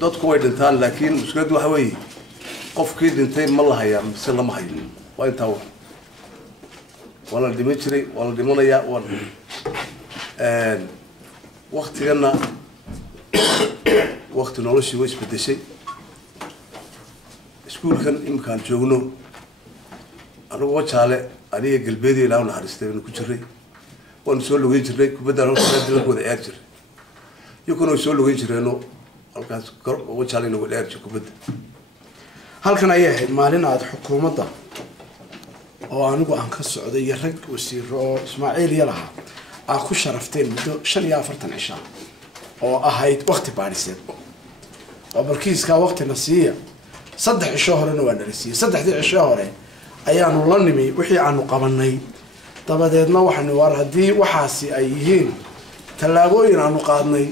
dadku way dhintaan laakiin mushkiladu waxa weeye qofkii dhintay ma la hayaa mise lama hayo waa intaa wax wala dhiman jiray wala dhimanayaa waqtigana waqti noloshii way isbedeshay iskuulkan imkaan joogno anigu wajaale aniga galbeedii ilaa naxariistay inuu ku jiray waan soo lugeyn jiray kubadda halkaas dib wada ciyaar jiray yukuna soo lugeyn jireenoo halkaas wajaale inuu ciyaar jiray kubadda halkan ayay ahayd maalin aad xukuumadda oo anigu aan ka socday iyo rag wasiiro oo Ismaaciil yalaha aan ku sharafteen muddo 45 cisho oo ahayd waqti baariseed oo balkiiska waqti nasiya saddex cisho horena waa nalisiiyay saddexdii cisho hore ayaanu la nimi wixii aanu qabanay dabadeedna waxaanu war hadii waxaasi ay yihiin talaabooyin aanu qaadnay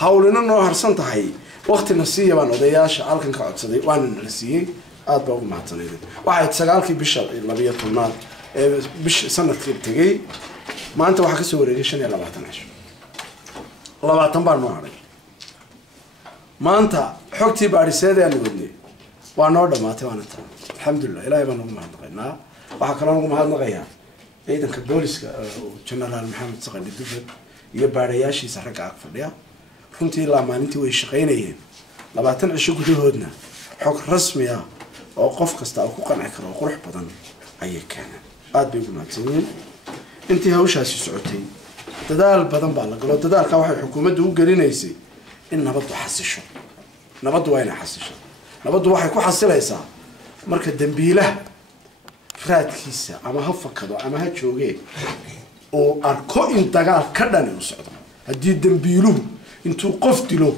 hawlina noo harsan tahay waqti nasiya baan odayaasha halkan ka codsaday waana nalisiiyay aad baa ugu mahadsanay waxay sagaalkii bisha 12 ee bish sanadkii tagay maanta waxa ka soo wareegay 25 cisho 20 baan noo haray maanta xogtii baariseed aan wadnay waa noo dhamaatay waana taa alxamdulillah ilaahay baan ugu mahadnaqaynaa waxa kale oo ugu mahadnaqayaa ciidanka booliska General Maxamed Saqani Dufad iyo baarayaashiisa ragga ag fadhiya runtii la maalintii way shaqeynayeen 20 cisho gudahoodna xog rasmi ah oo qof kasta ku qanci karo qurux badan ayay keeneen aad bay ugu mahadsanyihiin intii hawshaasi socotay dadaal badan baa la galo dadaalka waxay xukuumaddu u gelinaysay in nabaddu xasisho nabaddu waa inay xasisho nabaddu waxay ku xasilaysaa marka dambiilaha raadkiisa ama ha fakado ama ha joogee oo arko in dagaal ka dhan uu socdo haddii dambiiluhu intuu qof dilo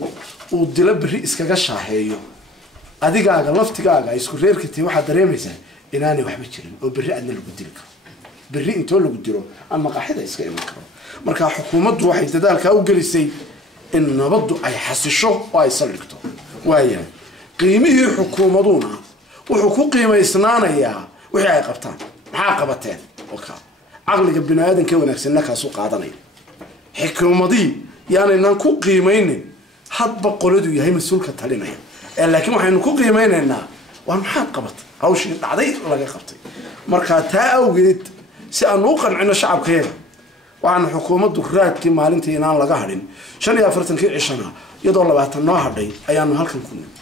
uu dilo bari iskaga shaaheeyo adigaaga laftigaaga ay isku reerkatay waxa dareemaysaa inaanay waxba jirin oo bari aadna lagu dili karo bari intoo lagu dilo ama qaxida iska iman karo marka xukuumaddu waxay dadaalka u gelisay in nabaddu ay xasisho oo ay saldhigto waayahay qiimihii xukuumaduna wuxuu ku qiimaysnaanayaa wixii ay qabtaan maxaa qabateen oo ka aqliga bini'aadanka wanaagsanna ka soo qaadanaya xukuumadii yaanaynan ku qiimaynin hadba qoladu yahay mas'uulka talinaya laakiin waxaynu ku qiimeynaynaa waa maxaad qabatay hawshii dhacday laga qabtay marka taa awgeed si aan u qancino shacabkeena waxaan xukuumaddu raadkii maalintii inaan laga hadhin 45 cishana iyadoo 20 noo hadhay ayaanu halkan ku nimid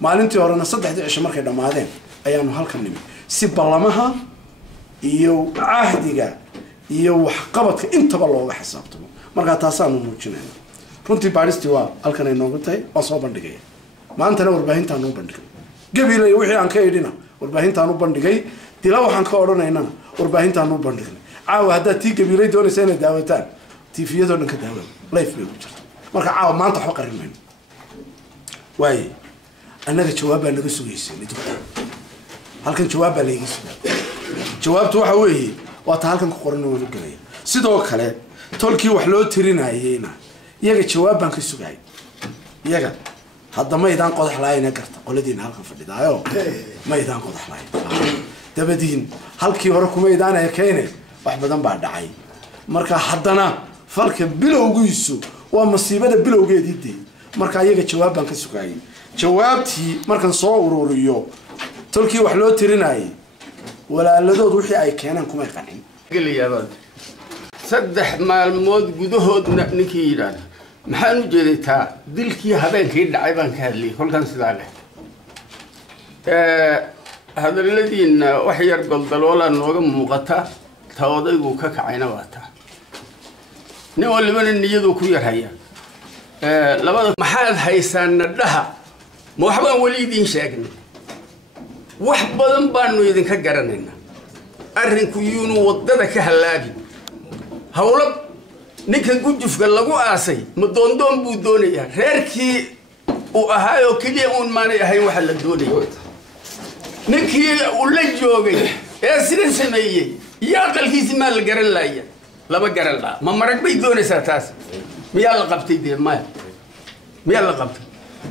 maalintii horena 3 cisho markay dhamaadeen ayaanu halkan nimid si ballamaha iyo ahdiga iyo wax qabadka intaba looga xisaabtamo marka taasaanu muujinayna runtii baaristii waa halkan ay noogu tahay oo soo bandhigay maantana warbaahintaan u bandhigay gabilay wixii aan ka idhina warbaahintaan u bandhigay dila waxaan ka oranaynaa warbaahintaan u bandhigay caawa hadda tii gabilay doonaysa inay daawataan TV-yada dhan ka daawada live bay ku jirto marka caawa maanta wax qarin mayno way annaga jawaab baa laga sugaysay halkan jawaab baa laga sugay jawaabtu waxa weeye waa ta halkan ku qoran oo galay sidoo kale tolkii wax loo tirinayayna iyaga jawaab baan ka sugay iyaga hadda ma idaan qodax laayna garta qoladiina halkan fadhidaayo ma idaan qodax laayna dabadiin halkii hore kuma idaan ay keenay wax badan baa dhacay marka haddana falka bilowgiisu waa masiibada bilowgeedii marka iyaga jawaab baan ka sugay jawaabtii markan soo ururiyo tolkii wax loo tirinayay walaaladood wixii ay keenan kuma qancin galiyaabad saddex maalmood gudahoodna ninkii yiraahdo maxaan u jeedaa dilkii habeenkii dhacay baan ka hadlay kolkan sidaa leh hadaladiina wax yar goldaloola nooga muuqata tawadaygu ka kacayna waata nin walibana niyadu ku yarhaya labada maxaad haysaan dhaha ma waxbaan wali idin sheegnay wax badan baanu idinka garanaynaa arrinku yuunu wadada ka halaabin hawlo ninka gujufka lagu aasay ma doondoon buu doonayaa reerkii uu ahaayo kaliya uun maanay ahayn waxa la doonayo ninkii uu la joogay ee sidan sameeyay yaa qalkiisi ma la garan laaya laba garan la ma marag bay doonaysaa taas miyaa la qabtay dee miyaa la qabtay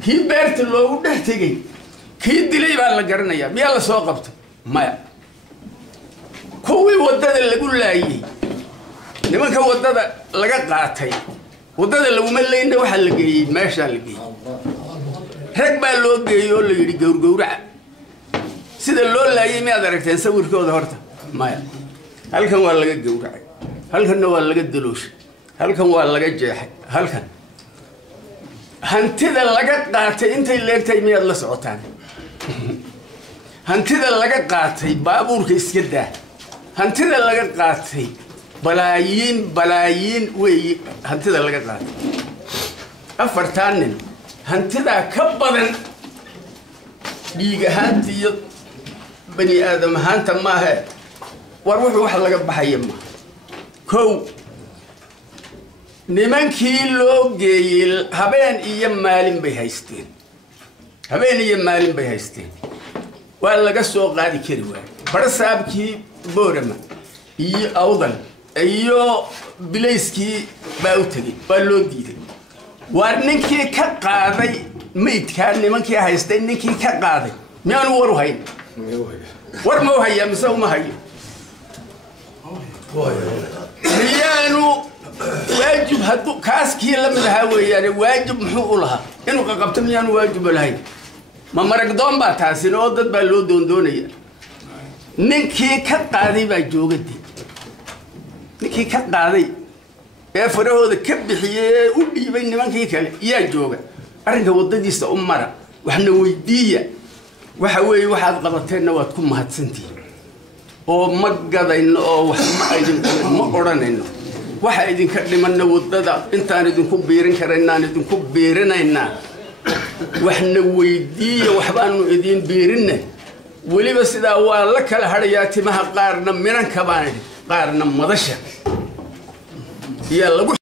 kii beerta loogu dhex tegay kii dilay baa la garanayaa miyaa la soo qabtay maya kuwii wadada lagu laayay niman ka wadada laga qaatay wadada lagu maleeyna waxa la geeyay meesha la geeyay rag baa loo geeyay oo la yiri gowrgowraca sida loo laayay ma aragteen sawirkooda horta maya halkan waa laga gowracay halkan waa laga dilooshay halkan waa laga jeexay halkan hantida laga qaatay intay leegtay miyaad la socotaan hantida laga qaatay baabuurka iska daa hantida laga qaatay balaayiin way hantida laga qaatay afartan nin hantida ka badan dhiig ahaantii iyo bani aadam ahaanta maaha war wuxuu wax laga baxaya ma kow nimankii loo geeyay habeen iyo maalin bay haysteen waa laga soo qaadi kari waay barsaabkii boorama iyo awdal iyo bilayskii baa u tagay waa loo diiday war ninkii ka qaaday meydka nimankii haystay ninkii ka qaaday miyaan war u hayn war ma haya mise uma hayo miyaanu waajib hadduu kaaskii la mid ahaa weeyaane waajib muxuu u lahaa inuu qaqabto miyaanu waajib lahayn ma maragdoon baa taasina oo dad baa loo doondoonaya ninkii ka qaaday baa joogadi ninkii ka qaaday ee farahooda ka bixiyay u dhiibay nimankii kale yaa jooga arrinka wadadiisa u mara waxna weydiiya waxa weey waxaad qabateenna waad ku mahadsantihiin oo ma gadayno oo wax ma oranayno waxa idinka dhimanna wadada intaan idinku biirin karaynaan idinku biirinayna waxna weydiiya waxbaanu idin biirinna waliba sidaa waa la kala harayaa timaha qaarna miranka baan qaarna madasha yaa lagu